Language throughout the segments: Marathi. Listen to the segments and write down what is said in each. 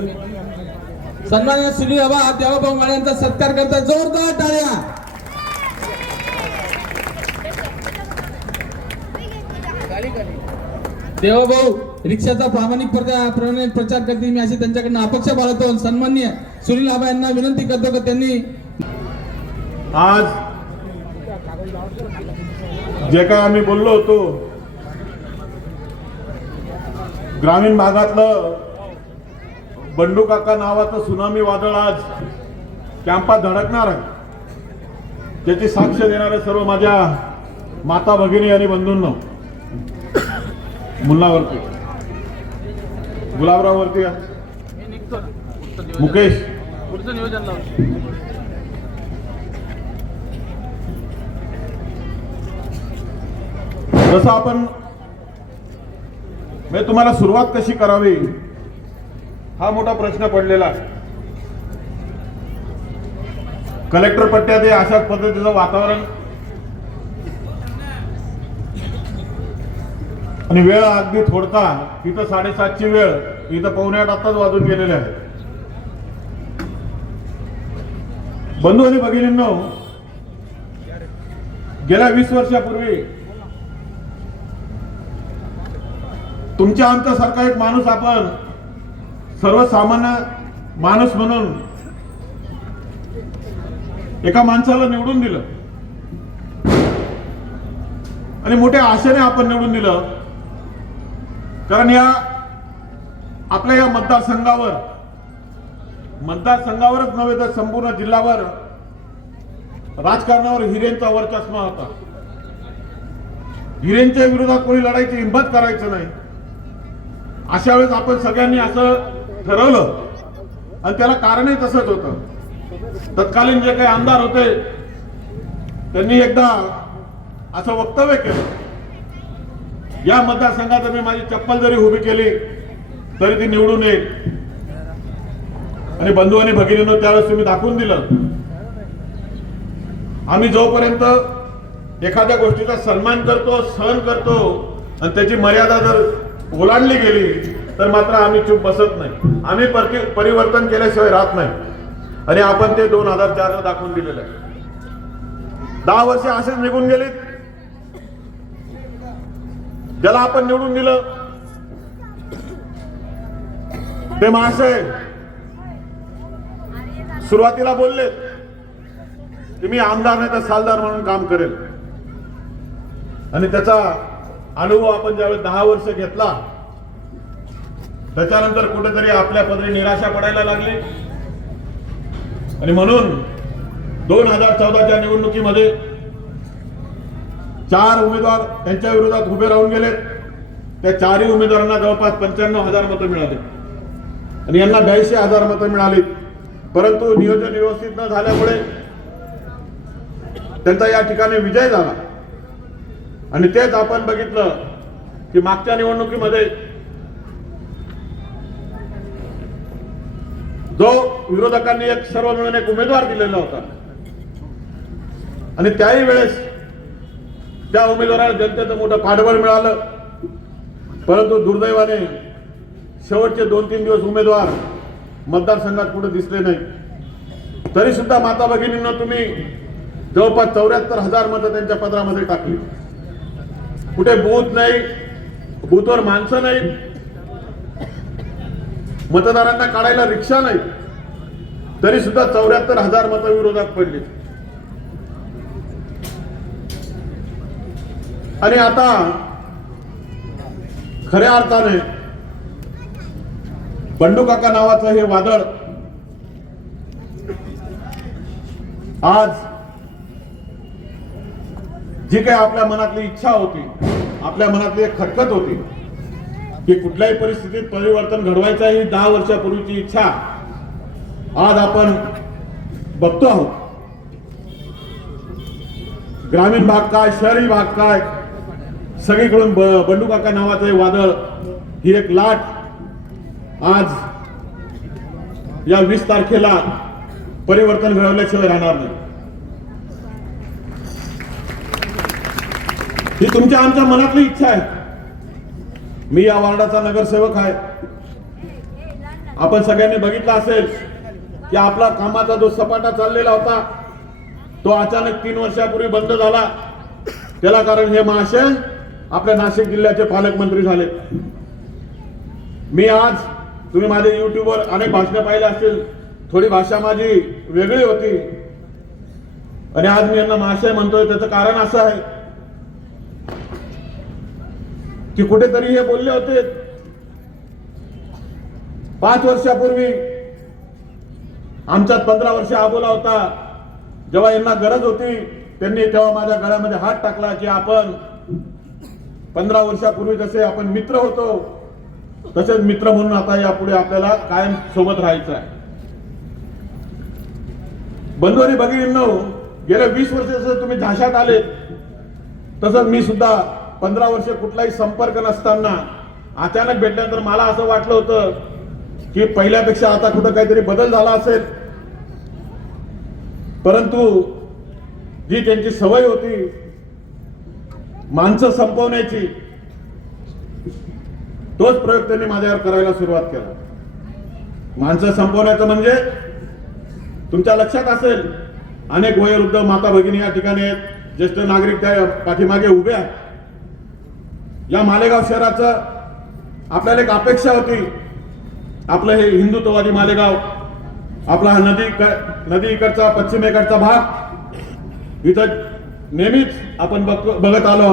तुम्ही सन्मान सुनील बाबा देवाभाऊ माळे यांचा सत्कार करता जोरदार टाळ्या. देवाभाऊ रिक्षाचा प्रामाणिक प्रचार करतील. मी अशी त्यांच्याकडनं अपेक्षा बाळगतो सन्मान्य सुनील आबा यांना विनंती करतो की त्यांनी आज जे काय आम्ही बोललो होतो ग्रामीण भागातलं बंडू काका नावाचं सुनामी वादळ आज कॅम्पात धडकणार आहे. त्याची साक्ष देणारे सर्व माझ्या माता भगिनी आणि बंधूंनो मुन्नावरती गुलाबराववरती या. मुकेश. जसं आपण म्हणजे तुम्हाला सुरुवात कशी करावी हा मोठा प्रश्न पडलेला आहे. कलेक्टर पट्ट्यात हे अशाच पद्धतीचं वातावरण. आणि वेळ अगदी थोडता इथं साडेसातची वेळ इथं पावणे आठ आत्ताच वाजून गेलेले आहे बंधू आणि भगिनींनो गेल्या वीस वर्षापूर्वी तुमच्या आमच्यासारखा एक माणूस आपण सर्वसामान्य माणूस म्हणून एका माणसाला निवडून दिलं. आणि मोठ्या आशेने आपण निवडून दिलं. कारण या आपल्या या मतदारसंघावर मतदारसंघावरच नव्हे तर संपूर्ण जिल्ह्यावर राजकारणावर हिरेंचा वर्चस्व होता. हिरेंच्या विरोधात कोणी लढायची हिंमत करायचं नाही. अशा वेळेस आपण सगळ्यांनी असं ठरवलं. आणि त्याला कारणही तसंच होतं. तत्कालीन जे काही आमदार होते त्यांनी एकदा असं वक्तव्य केलं. या मतदारसंघात मी माझी चप्पल जरी उभी केली तरी ती निवडून येईल. आणि बंधू आणि भगिनीनं त्यावेळेस तुम्ही दाखवून दिलं. आम्ही जोपर्यंत एखाद्या गोष्टीचा सन्मान करतो सहन करतो आणि त्याची मर्यादा जर ओलांडली गेली तर मात्र आम्ही चूप बसत नाही. आम्ही परकी- परिवर्तन केल्याशिवाय राहत नाही. आणि आपण ते दोन हजार चार दाखवून दिलेलं आहे. दहा वर्ष असेच निघून गेलीत. ज्याला आपण निवडून दिलं ते महाशय सुरुवातीला बोलले की मी आमदार नाही तर सालदार म्हणून काम करेल. आणि त्याचा अनुभव आपण ज्यावेळेस दहा वर्ष घेतला त्याच्यानंतर कुठेतरी आपल्या पदरी निराशा पडायला लागली. आणि म्हणून दोन हजार चौदाच्या निवडणुकीमध्ये चार उमेदवार त्यांच्या विरोधात उभे राहून गेले त्या चारही उमेदवारांना जवळपास पंच्याण्णव हजार मतं मिळाली. आणि यांना ब्याऐंशी हजार मतं मिळाली. परंतु नियोजन व्यवस्थित न झाल्यामुळे त्यांचा या ठिकाणी विजय झाला. आणि तेच आपण बघितलं की मागच्या निवडणुकीमध्ये जो विरोधकांनी एक सर्व मिळून एक उमेदवार दिलेला होता. आणि त्याही वेळेस त्या उमेदवाराला जनतेचं मोठं पाठबळ मिळालं. परंतु दुर्दैवाने शेवटचे दोन तीन दिवस उमेदवार मतदारसंघात कुठे दिसले नाही. तरी सुद्धा माता भगिनींना तुम्ही जवळपास चौऱ्याहत्तर हजार मतं त्यांच्या पत्रामध्ये टाकली. कुठे बूथ नाही बूथवर माणसं नाहीत. मतदारांना काढायला रिक्षा नाही तरी सुद्धा चौऱ्याहत्तर हजार मतं विरोधात पडली. आणि आता खऱ्या अर्थाने बंडू काका नावाचं हे वादळ आज जी काही आपल्या मनातली इच्छा होती आपल्या मनातली एक होती की कुठल्याही परिस्थितीत परिवर्तन घडवायचं ही दहा वर्षापूर्वीची इच्छा आज आपण बघतो आहोत. ग्रामीण भाग काय शहरी भाग काय सगळीकडून ब- बंडू काका नावाचं हे वादळ ही एक लाट आज या वीस तारखेला परिवर्तन घडवल्याशिवाय राहणार नाही. ही तुमच्या आमच्या मनातली इच्छा आहे. मी या वार्डाचा नगरसेवक आहे. आपण सगळ्यांनी बघितला असेल की आपला कामाचा जो सपाटा चाललेला होता तो अचानक तीन वर्षापूर्वी बंद झाला. त्याला कारण हे महाशय आपल्या नाशिक जिल्ह्याचे पालकमंत्री झाले. मी आज तुम्ही माझे युट्यूबवर अनेक भाषणं पाहिले असतील. थोडी भाषा माझी वेगळी होती. आणि आज मी यांना महाशय म्हणतोय त्याचं कारण असं आहे की कुठेतरी हे बोलले होते. पाच वर्षापूर्वी आमच्यात पंधरा वर्ष आबोला होता. जेव्हा यांना गरज होती त्यांनी तेव्हा माझ्या गळ्यामध्ये हात टाकला की आपण पंधरा वर्षापूर्वी जसे आपण मित्र होतो तसेच मित्र म्हणून आता यापुढे आपल्याला कायम सोबत राहायचं आहे. बंधुनी भगिनींनो गेल्या वीस वर्ष जसं तुम्ही झाशात आले तसंच मी सुद्धा पंधरा वर्ष कुठलाही संपर्क नसताना अचानक भेटल्यानंतर मला असं वाटलं होतं की पहिल्यापेक्षा आता कुठं काहीतरी बदल झाला असेल. परंतु जी त्यांची सवय होती माणसं संपवण्याची तोच प्रयोग त्यांनी माझ्यावर करायला सुरुवात केला. माणसं संपवण्याचं म्हणजे तुमच्या लक्षात असेल अनेक वयोवृद्ध माता भगिनी या ठिकाणी आहेत ज्येष्ठ नागरिक त्या पाठीमागे उभे आहेत. या मालेगाव शहराचं आपल्याला एक अपेक्षा होती. आपलं हे हिंदुत्ववादी मालेगाव आपला हा नदी नदी इकडचा पश्चिमेकडचा भाग इथं नेहमीच आपण बघतो बघत आलो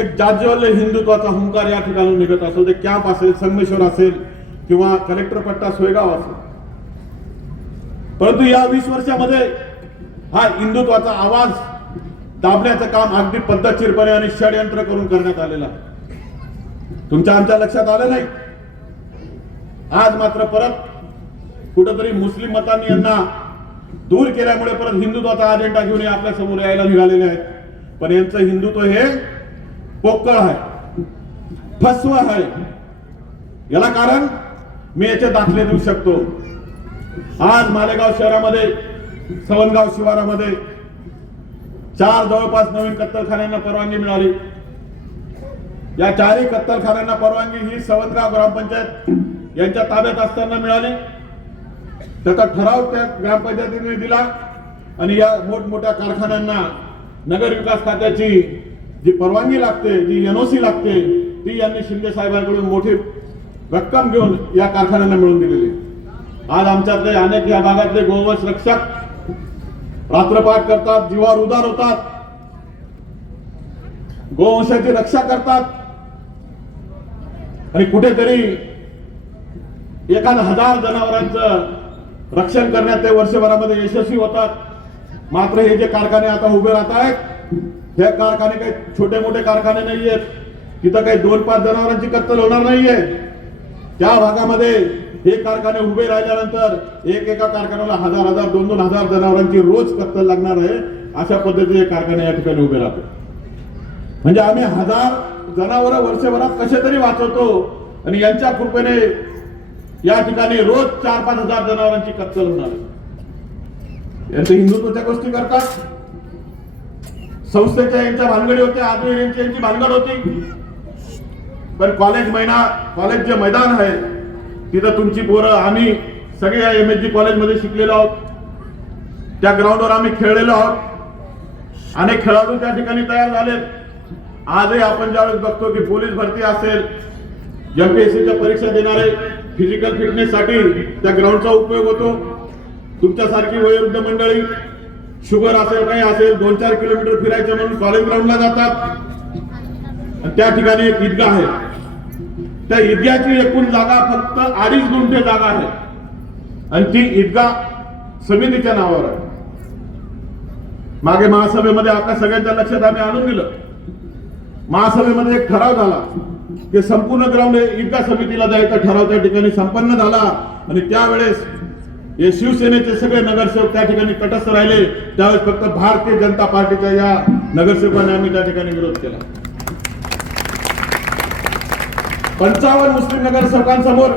एक जाज्यवल्य हिंदुत्वाचा हुंकार या ठिकाणी निघत असो ते कॅम्प असेल संगमेश्वर असेल किंवा कलेक्टर पट्टा सोयगाव असेल. परंतु या वीस वर्षामध्ये हा हिंदुत्वाचा आवाज दाबण्याचं काम अगदी पद्धतशीरपणे आणि षडयंत्र करून करण्यात आलेलं आहे. तुमच्या आमच्या लक्षात आलं नाही? आज मात्र परत कुठंतरी मुस्लिम मतांनी यांना दूर केल्यामुळे परत हिंदुत्वाचा अजेंडा घेऊन आपल्यासमोर यायला निघालेले आहेत. पण यांचं हिंदुत्व हे पोकळ आहे. फसव आहे. याला कारण मी याचे दाखले देऊ शकतो. आज मालेगाव शहरामध्ये सवनगाव शिवारामध्ये चार जवळपास नवीन कत्तलखान्यांना परवानगी मिळाली. या चारही कत्तलखान्यांना परवानगी ही सवनगाव ग्रामपंचायत यांच्या ताब्यात असताना मिळाली. त्याचा ठराव त्या ग्रामपंचायतीने दिला आणि या मोठमोठ्या कारखान्यांना नगर विकास खात्याची जी परवानगी लागते जी एनओसी लागते ती यांनी शिंदे साहेबांकडून मोठी रक्कम घेऊन या कारखान्यांना मिळवून दिलेली. आज आमच्यातले अनेक या भागातले गोवंश रक्षक रात्रपाठ करतात जीवावर उदार होतात. गोवंशाची रक्षा करतात. आणि कुठेतरी एखाद हजार जनावरांचं रक्षण करण्यात ते वर्षभरामध्ये यशस्वी होतात. मात्र हे जे कारखाने आता उभे राहत आहेत हे कारखाने काही छोटे मोठे कारखाने नाहीयेत. तिथं काही दोन पाच जनावरांची कत्तल होणार नाहीये. त्या भागामध्ये हे कारखाने उभे राहिल्यानंतर एक एका कारखान्याला हजार हजार दोन दोन हजार जनावरांची रोज कत्तल लागणार आहे अशा पद्धतीचे कारखाने या ठिकाणी उभे राहतात. म्हणजे आम्ही हजार जनावर वर्षभरात कसे तरी वाचवतो आणि यांच्या कृपेने या ठिकाणी रोज चार पाच हजार जनावरांची कत्तल होणार आहे. यांचं हिंदुत्वाच्या गोष्टी करतात. संस्थेच्या यांच्या भानगडी होत्या आदमी यांची यांची भानगड होती. पण कॉलेज महिना कॉलेज जे मैदान आहे तिथं तुमची पोरं आम्ही सगळे या एम एस जी कॉलेजमध्ये शिकलेलो आहोत. त्या ग्राउंडवर आम्ही खेळलेलो आहोत. अनेक खेळाडू त्या ठिकाणी तयार झालेत. आजही आपण ज्यावेळेस बघतो की पोलीस भरती असेल एमपीएससीच्या परीक्षा देणारे फिजिकल फिटनेससाठी त्या ग्राउंडचा उपयोग होतो. तुमच्यासारखी वयोवृद्ध मंडळी शुगर असेल काही असेल दोन चार किलोमीटर फिरायचे म्हणून कॉलेज ग्राउंडला जातात. आणि त्या ठिकाणी एक ईदगाह आहे. त्या ईदगाची एकूण जागा फक्त अडीच गुंठे जागा आहे. आणि ती ईदगा समितीच्या नावावर आहे. मागे महासभेमध्ये आता सगळ्यांच्या लक्षात आम्ही आणून दिलं. महासभेमध्ये एक ठराव झाला की संपूर्ण ग्राउंड ईदगा समितीला जायचा ठराव त्या ठिकाणी संपन्न झाला. आणि त्यावेळेस हे शिवसेनेचे सगळे नगरसेवक त्या ठिकाणी तटस्थ राहिले. त्यावेळेस फक्त भारतीय जनता पार्टीच्या या नगरसेवकांनी आम्ही त्या ठिकाणी विरोध केला. पंचावन्न मुस्लिम नगरसेवकांसमोर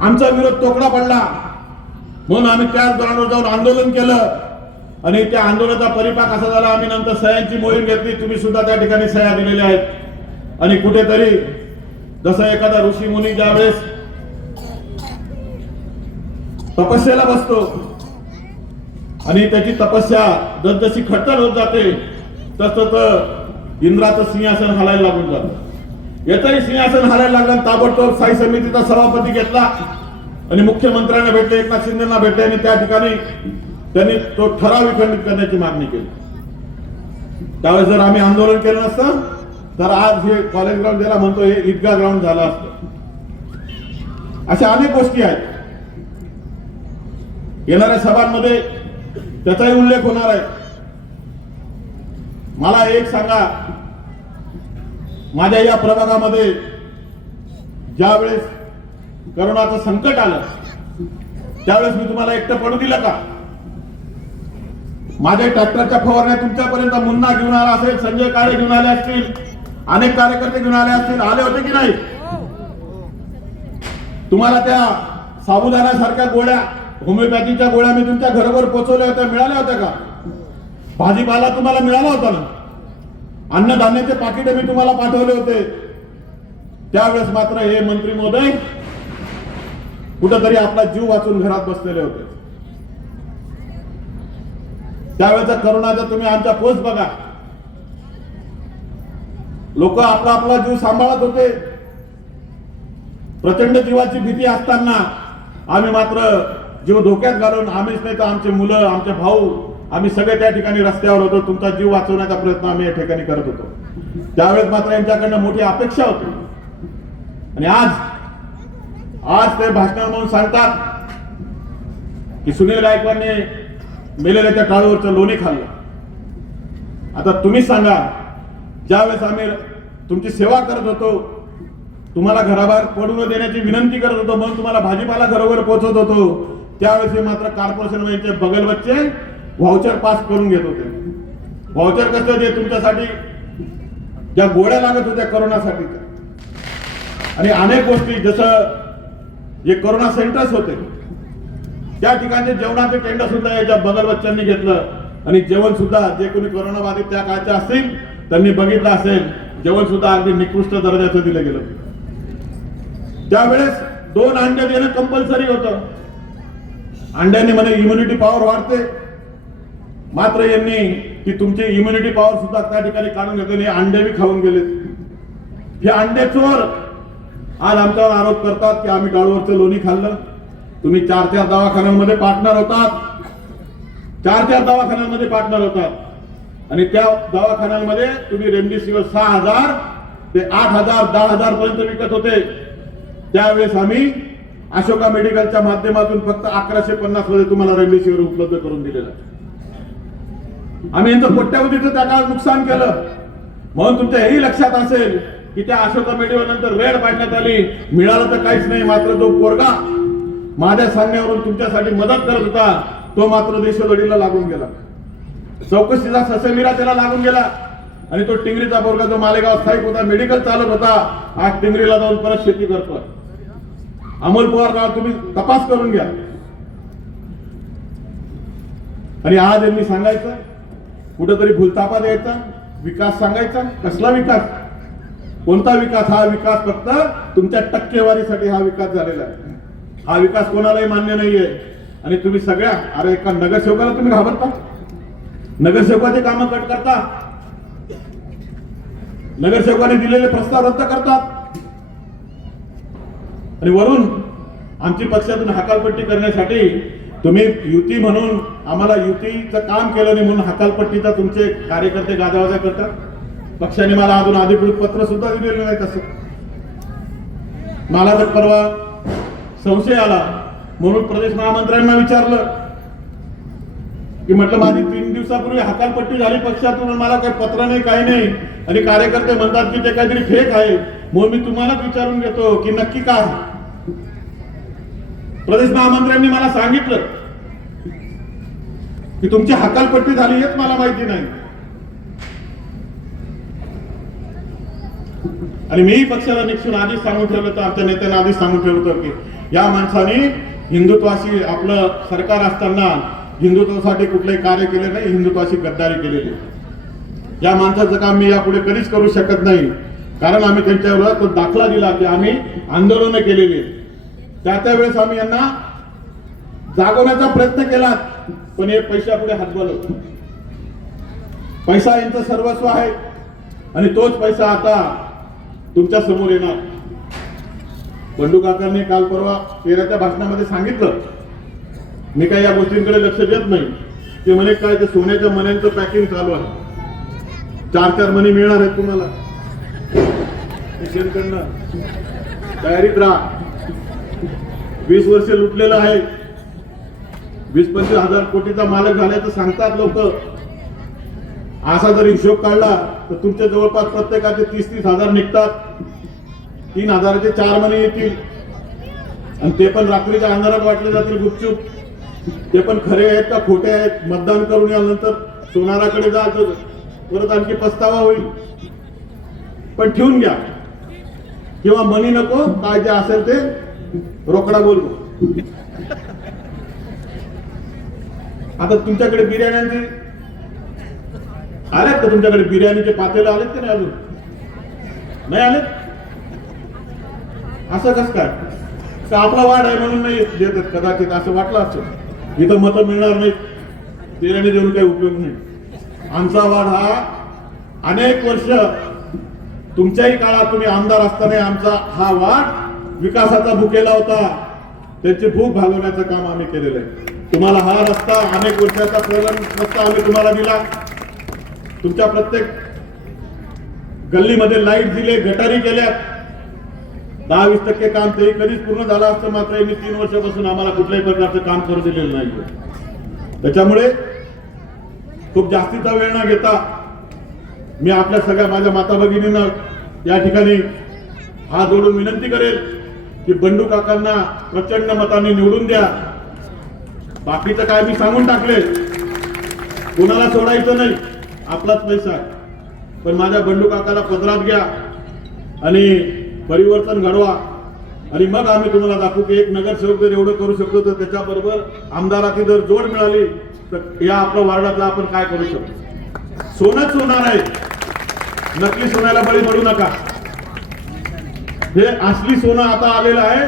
आमचा विरोध तोकडा पडला. म्हणून आम्ही त्याच दरावर जाऊन आंदोलन केलं. आणि त्या आंदोलनाचा परिपाक असा झाला आम्ही नंतर सह्यांची मोहीम घेतली. तुम्ही सुद्धा त्या ठिकाणी सह्या दिलेल्या आहेत. आणि कुठेतरी जसं एखादा ऋषी मुनी ज्यावेळेस तपस्याला बसतो आणि त्याची तपस्या जसजशी खट्टर होत जाते तस तस इंद्राचं सिंहासन हलायला लागून जातं. याचाही सिंहासन हलायला लागला ताबडतोब स्थायी समितीचा सभापती घेतला. आणि मुख्यमंत्र्यांना भेटले एकनाथ शिंदेना भेटले आणि त्या ठिकाणी त्यांनी तो ठराव विखंडित करण्याची मागणी केली. त्यावेळेस जर आम्ही आंदोलन केलं नसतं तर आज हे कॉलेज ग्राउंड ज्याला म्हणतो हे ईदगा ग्राउंड झालं असतं. अशा अनेक गोष्टी आहेत. येणाऱ्या सभांमध्ये त्याचाही उल्लेख होणार आहे. मला एक सांगा माझ्या या प्रभागामध्ये ज्यावेळेस करोनाचं संकट आलं त्यावेळेस मी तुम्हाला एकटं पडू दिलं का? माझ्या ट्रॅक्टरच्या फवारण्या तुमच्यापर्यंत मुन्ना घेऊन आला असेल संजय काळे घेऊन आले असतील अनेक कार्यकर्ते घेऊन आले असतील आले होते की नाही? तुम्हाला त्या साबुदाण्यासारख्या गोळ्या होमिओपॅथीच्या गोळ्या मी तुमच्या घरोघर पोहोचवल्या होत्या मिळाल्या होत्या का? भाजीपाला तुम्हाला मिळाला होता ना? अन्नधान्याचे पाकिटे मी तुम्हाला पाठवले होते. त्यावेळेस मात्र हे मंत्री महोदय कुठंतरी आपला जीव वाचून घरात बसलेले होते. त्यावेळेचा करोनाचा तुम्ही आमचा पोस्ट बघा. लोक आपला आपला जीव सांभाळत होते. प्रचंड जीवाची भीती असताना आम्ही मात्र जीव धोक्यात घालून आम्हीच नाही तर आमचे मुलं आमचे भाऊ आम्ही सगळे त्या ठिकाणी रस्त्यावर होतो. तुमचा जीव वाचवण्याचा प्रयत्न आम्ही या ठिकाणी करत होतो. त्यावेळेस मात्र यांच्याकडनं मोठी अपेक्षा होती. आणि आज आज ते भाषण म्हणून सांगतात की सुनील गायकवाडने मेलेल्याच्या टाळूवरचं लोणी खाल्लं. आता तुम्ही सांगा ज्यावेळेस आम्ही तुमची सेवा करत होतो तुम्हाला घराबाहेर पडून देण्याची विनंती करत होतो म्हणून तुम्हाला भाजीपाला घरोघर पोहोचत होतो त्यावेळेस हे मात्र कॉर्पोरेशन यांचे बगल बच्चे व्हाउचर पास करून घेत होते. व्हाउचर कसं जे तुमच्यासाठी? ज्या गोळ्या लागत होत्या करोनासाठी आणि अनेक गोष्टी जसं जे करोना सेंटर्स होते त्या ठिकाणचे जेवणाचे टेंडर सुद्धा याच्या बगल बच्चांनी घेतलं. आणि जेवण सुद्धा जे कोणी करोना बाधित त्या काळच्या असतील त्यांनी बघितलं असेल जेवण सुद्धा अगदी निकृष्ट दर्जाचं दिलं गेलं. त्यावेळेस दोन अंडे देणं कंपल्सरी होतं. अंड्याने म्हणे इम्युनिटी पॉवर वाढते. मात्र यांनी की तुमची इम्युनिटी पॉवर सुद्धा त्या ठिकाणी काढून घेतली अंडे बी खाऊन गेले हे अंडे चोर. आज आमच्यावर आरोप करतात की आम्ही डाळूवरचं लोणी खाल्लं. तुम्ही चार चार दवाखान्यांमध्ये पार्टनर होतात. चार चार दवाखान्यांमध्ये पार्टनर होतात. आणि त्या दवाखान्यांमध्ये तुम्ही रेमडेसिवीर सहा हजार ते आठ हजार दहा हजार पर्यंत विकत होते. त्यावेळेस आम्ही अशोका मेडिकलच्या माध्यमातून फक्त अकराशे पन्नासमध्ये तुम्हाला रेमडेसिवीर उपलब्ध करून दिलेलं आहे. आम्ही यांचं कोट्यावधीचं त्या काळात नुकसान केलं. म्हणून तुमच्या हेही लक्षात असेल की त्या अशोका मेडिकल नंतर रेड पाडण्यात आली. मिळालं तर काहीच नाही मात्र जो पोरगा माझ्या सांगण्यावरून तुमच्यासाठी मदत करत होता. तो मात्र देशोधडीला लागून गेला. चौकशीचा ससेमिरा त्याला लागून गेला. आणि तो टिंगरीचा पोरगा जो मालेगाव स्थायिक होता मेडिकल चालत होता आज टिंगरीला जाऊन परत शेती करतो अमोल पवार तुम्ही तपास करून घ्या. आणि आज यांनी सांगायचं कुठंतरी भूलतापा द्यायचा विकास सांगायचा कसला विकास? कोणता विकास? हा विकास फक्त तुमच्या टक्केवारीसाठी हा विकास झालेला आहे. हा विकास कोणालाही मान्य नाहीये. आणि तुम्ही सगळ्या अरे एका नगरसेवकाला तुम्ही घाबरता? नगरसेवकाचे काम कट करता? नगरसेवकाने दिलेले प्रस्ताव रद्द करतात आणि वरून आमची पक्षातून हकालपट्टी करण्यासाठी तुम्ही युती म्हणून आम्हाला युतीचं काम केलं नाही म्हणून हकालपट्टीचा तुमचे कार्यकर्ते गाजावाजा करतात. पक्षाने मला अजून अधिकृत पत्र सुद्धा दिलेलं नाही तसं. मला तर परवा संशय आला म्हणून प्रदेश महामंत्र्यांना विचारलं की म्हटलं माझी तीन दिवसापूर्वी हकालपट्टी झाली पक्षातून मला काही पत्र नाही काही नाही. आणि कार्यकर्ते म्हणतात की ते काहीतरी फेक आहे. म्हणून मी तुम्हालाच विचारून घेतो की नक्की काय प्रदेश महामंत्र्यांनी मला सांगितलं की तुमची हकालपट्टी झाली हेच मला माहिती नाही. आणि मीही पक्षाला निक्षून आधीच सांगून ठेवलं तर आमच्या नेत्यांना आधीच सांगून ठेवलं होतं की या माणसाने हिंदुत्वाशी आपलं सरकार असताना हिंदुत्वासाठी कुठलंही कार्य केले नाही हिंदुत्वाशी गद्दारी केलेली. या माणसाचं काम मी यापुढे कधीच करू शकत नाही. कारण आम्ही त्यांच्यावर तो दाखला दिला की आम्ही आंदोलनं केलेली आहेत. त्या त्या वेळेस आम्ही यांना जागवण्याचा प्रयत्न केला पण हे पैशापुढे हातबल पैसा यांचं सर्वस्व आहे आणि तोच पैसा आता तुमच्यासमोर येणार. बंडू काकांनी काल परवा तेराच्या भाषणामध्ये सांगितलं मी काही या गोष्टींकडे लक्ष देत नाही. ते म्हणे काय ते सोन्याच्या मण्यांचं पॅकिंग चालू आहे. चार चार मणी मिळणार आहेत तुम्हाला. तयारीत राहा. वीस वर्ष लुटलेलं आहे. वीस पंचवीस हजार कोटीचा मालक झाल्याचं सांगतात लोक. असा जर हिशोब काढला तर तुमच्या जवळपास प्रत्येकाचे तीस तीस हजार निघतात. तीन हजाराचे चार महिने येतील. आणि ते पण रात्रीच्या अंधारात वाटले जातील गुपचूप. ते पण खरे आहेत का खोटे आहेत मतदान करून यानंतर सोनाराकडे जा परत आणखी पस्तावा होईल. पण ठेवून घ्या. किंवा मनी नको काय जे असेल ते रोकडा बोल. आता तुमच्याकडे बिर्याण्यांची आल्यात का तुमच्याकडे बिर्याणीचे पातेला आलेत का नाही अजून? नाही आलेत? असं कस काय? आपला वाढ आहे म्हणून नाही देतात कदाचित असं वाटलं असतं. इथं मतं मिळणार नाही बिर्याणी देऊन काही उपयोग नाही. आमचा वाढ हा अनेक वर्ष तुमच्याही काळात तुम्ही आमदार असताना आमचा हा वाढ विकासाचा भुकेला होता. त्यांची भूक भागवण्याचं काम आम्ही केलेलं आहे. तुम्हाला हा रस्ता अनेक वर्षाचा प्रलंब रस्ता आम्ही तुम्हाला दिला. तुमच्या प्रत्येक गल्लीमध्ये लाइट दिले गटारी केल्या. दहा वीस टक्के काम तरी कधीच पूर्ण झालं असतं मात्र मी तीन वर्षापासून आम्हाला कुठल्याही प्रकारचं काम करू दिलेलं नाही त्याच्यामुळे खूप जास्तीचा वेळ न घेता मी आपल्या सगळ्या माझ्या माता भगिनींना या ठिकाणी हात जोडून विनंती करेल. की बंडू काकांना प्रचंड मताने निवडून द्या. बाकीचं काय मी सांगून टाकले. कोणाला सोडायचं नाही. आपलाच पैसा आहे. पण माझ्या बंडू काकाला पदरात घ्या आणि परिवर्तन घडवा. आणि मग आम्ही तुम्हाला दाखवू की एक नगरसेवक जर एवढं करू शकतो तर त्याच्याबरोबर आमदाराची जर जोड मिळाली तर या आपल्या वार्डातला आपण काय करू शकतो? सोनंच होणार आहे. नक्की सोन्याला बळी पडू नका. हे असली सोनं आता आलेलं आहे.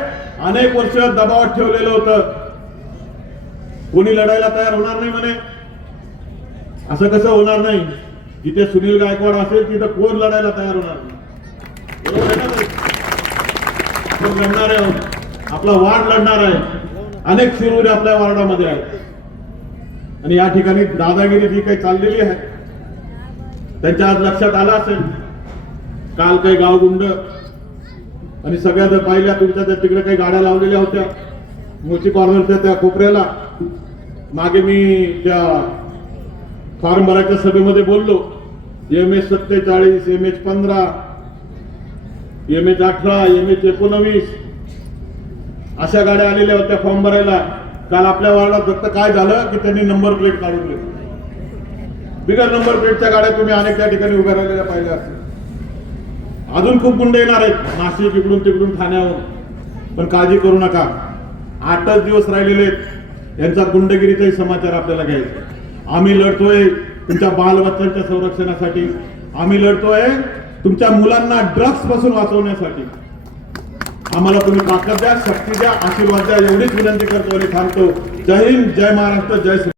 अनेक वर्ष दबावात ठेवलेलं होतं. कोणी लढायला तयार होणार नाही म्हणे. असं कसं होणार नाही? जिथे सुनील गायकवाड असेल तिथं कोण लढायला तयार होणार नाही? लढणार आहे? आपला वार्ड लढणार आहे. अनेक शिरूर आपल्या वार्डामध्ये आहेत. आणि या ठिकाणी दादागिरी जी काही चाललेली आहे त्यांच्या आज लक्षात आलं असेल. काल काही गावगुंड आणि सगळ्या जर पाहिल्या तुमच्या त्या तिकडे काही गाड्या लावलेल्या होत्या मोची कॉर्नरच्या त्या कोपऱ्याला मागे मी त्या फॉर्म भरायच्या सभेमध्ये बोललो. एम एच सत्तेचाळीस एम एच पंधरा एम एच अठरा एम एच एकोणवीस अशा गाड्या आलेल्या होत्या फॉर्म भरायला. काल आपल्या वार्डात फक्त काय झालं की त्यांनी नंबर प्लेट काढून घेतली बिगर नंबर प्लेटच्या गाड्या तुम्ही अनेक त्या ठिकाणी उभ्या राहिलेल्या पाहिल्या असतील. अजून खूप गुंड येणार आहेत. नाशिक इकडून तिकडून ठाण्यावर पण काळजी करू नका. आठच दिवस राहिलेले आहेत. यांचा गुंडगिरीचाही समाचार आपल्याला घ्यायचा आम्ही लढतोय तुमच्या बालबच्चांच्या संरक्षणासाठी. आम्ही लढतोय तुमच्या मुलांना ड्रग्सपासून वाचवण्यासाठी. आम्हाला तुम्ही ताकद द्या शक्ती द्या आशीर्वाद द्या. एवढीच विनंती करतो आणि थांबतो. जय हिंद जय महाराष्ट्र जय श्री